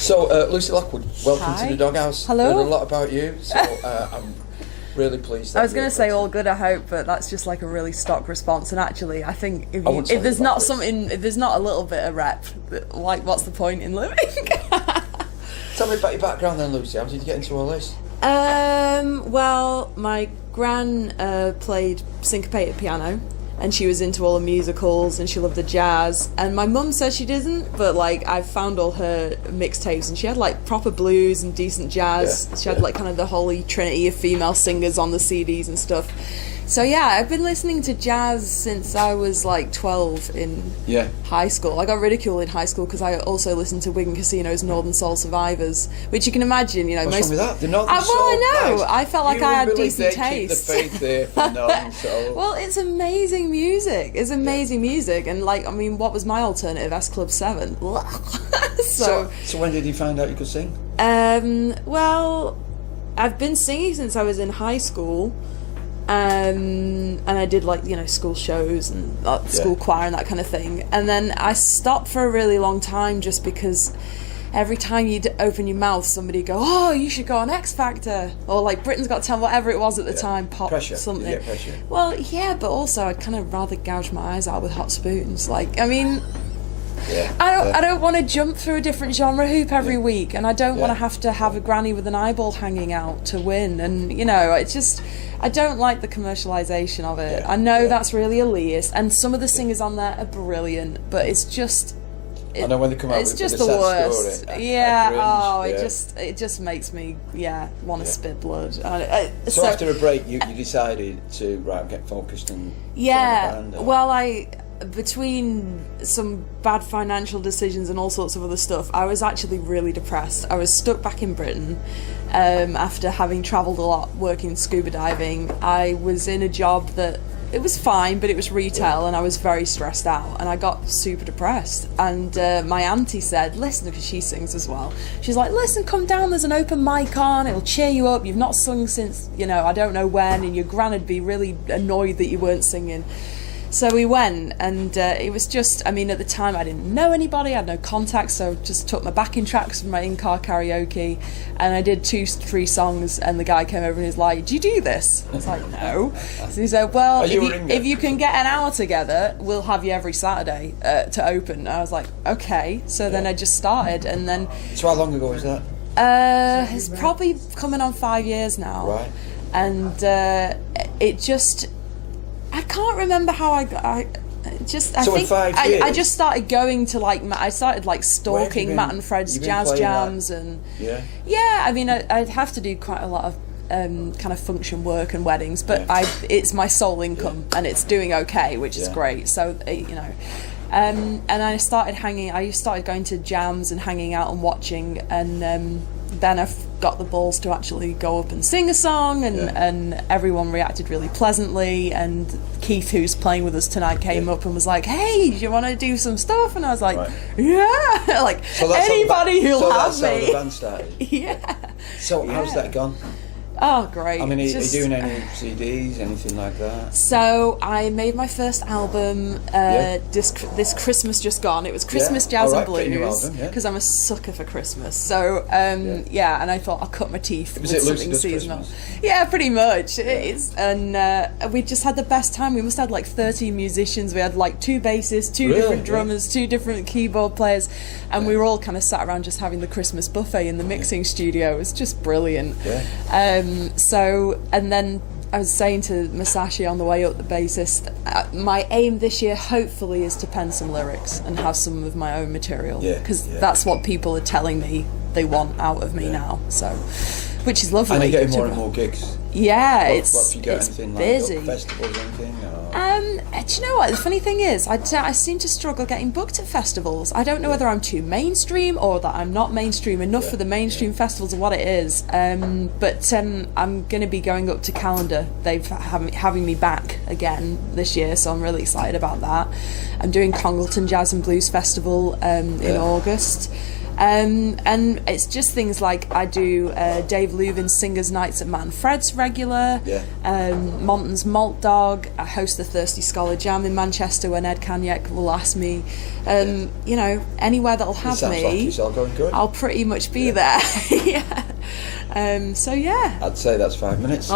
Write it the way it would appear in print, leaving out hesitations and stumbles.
So, Lucy Lockwood, welcome Hi. to the Doghouse. Hello. Heard a lot about you, so I'm really pleased. I was going to say all good, I hope, but that's just like a really stock response. And actually, I think if there's not something, if there's not a little bit of rep, like what's the point in living? Tell me about your background then, Lucy. How did you get into all this? Well, my gran played syncopated piano, and she was into all the musicals, and she loved the jazz. And my mum says she didn't, but like I found all her mixtapes, and she had like proper blues and decent jazz. Yeah, she had like kind of the holy trinity of female singers on the CDs and stuff. So yeah, I've been listening to jazz since I was like 12 in high school. I got ridiculed in high school because I also listened to Wigan Casino's Northern Soul Survivors, which you can imagine, you know. What's wrong with that? The Northern Soul. Well, I know. Nice. I felt like I had decent taste. Keep the faith there for Northern Soul. Well, it's amazing music. It's amazing music, and like, I mean, what was my alternative? S Club 7. So when did you find out you could sing? Well, I've been singing since I was in high school. And I did like, you know, school shows and school choir and that kind of thing. And then I stopped for a really long time just because every time you'd open your mouth, somebody'd go, "Oh, you should go on X Factor," or like Britain's Got Talent, whatever it was at the time, pop pressure. something. You get pressure. Well, yeah, but also I'd kind of rather gouge my eyes out with hot spoons. Like, I mean, I don't want to jump through a different genre hoop every week, and I don't want to have a granny with an eyeball hanging out to win. And you know, it's just, I don't like the commercialisation of it. I know that's really elitist, and some of the singers on there are brilliant, but it's just. I know when they come out it's with just the the sad worst. story. It just makes me want to spit blood. So after a break, you decided to get focused and join a band, or? Well, between some bad financial decisions and all sorts of other stuff, I was actually really depressed. I was stuck back in Britain after having travelled a lot working scuba diving. I was in a job that it was fine, but it was retail, and I was very stressed out, and I got super depressed. And my auntie said, listen, because she sings as well, she's like, listen, come down, there's an open mic on, it'll cheer you up, you've not sung since, you know, I don't know when, and your gran would be really annoyed that you weren't singing. So we went, and it was just, I mean, at the time I didn't know anybody, I had no contacts, so just took my backing tracks from my in-car karaoke, and I did 2-3 songs, and the guy came over and he was like, do you do this? I was like, no. So he said, well, if you can get an hour together, we'll have you every Saturday to open. And I was like, okay. So then I just started, and then... So how long ago was that? It's probably coming on 5 years now. Right. And it just... I can't remember how I just started going to like I started like stalking Matt and Fred's jazz jams and I mean I'd have to do quite a lot of kind of function work and weddings, but it's my sole income and it's doing okay, which is great. So you know, and I started going to jams and hanging out and watching, and then I got the balls to actually go up and sing a song, and everyone reacted really pleasantly, and Keith, who's playing with us tonight, came up and was like, hey, do you want to do some stuff? And I was like, like, so anybody who'll have me. So that's how the band started? So how's that gone? Oh, great. I mean, are you doing any CDs, anything like that? So I made my first album this Christmas just gone. It was Christmas Jazz and Blues, because I'm a sucker for Christmas. So and I thought I'll cut my teeth with something seasonal. Christmas? Yeah, pretty much. It is. And we just had the best time. We must have had like 30 musicians. We had like 2 bassists, 2 different drummers, 2 different keyboard players, and we were all kind of sat around just having the Christmas buffet in the mixing studio. It was just brilliant. So, and then I was saying to Masashi on the way up, the bassist, my aim this year hopefully is to pen some lyrics and have some of my own material, because that's what people are telling me they want out of me now, so, which is lovely. And you're getting more and more gigs. Yeah, what have you got, it's anything busy. Like festivals or anything? Do you know what? The funny thing is, I seem to struggle getting booked at festivals. I don't know whether I'm too mainstream or that I'm not mainstream enough for the mainstream festivals or what it is. But I'm going to be going up to Calendar. They've having me back again this year, so I'm really excited about that. I'm doing Congleton Jazz and Blues Festival in August. And it's just things like I do Dave Leuven's Singers Nights at Manfred's regular, Monton's Malt Dog. I host the Thirsty Scholar Jam in Manchester when Ed Kaniek will ask me. You know, anywhere that'll have sounds me, like it's all going good. I'll pretty much be there. Yeah. So yeah. I'd say that's 5 minutes.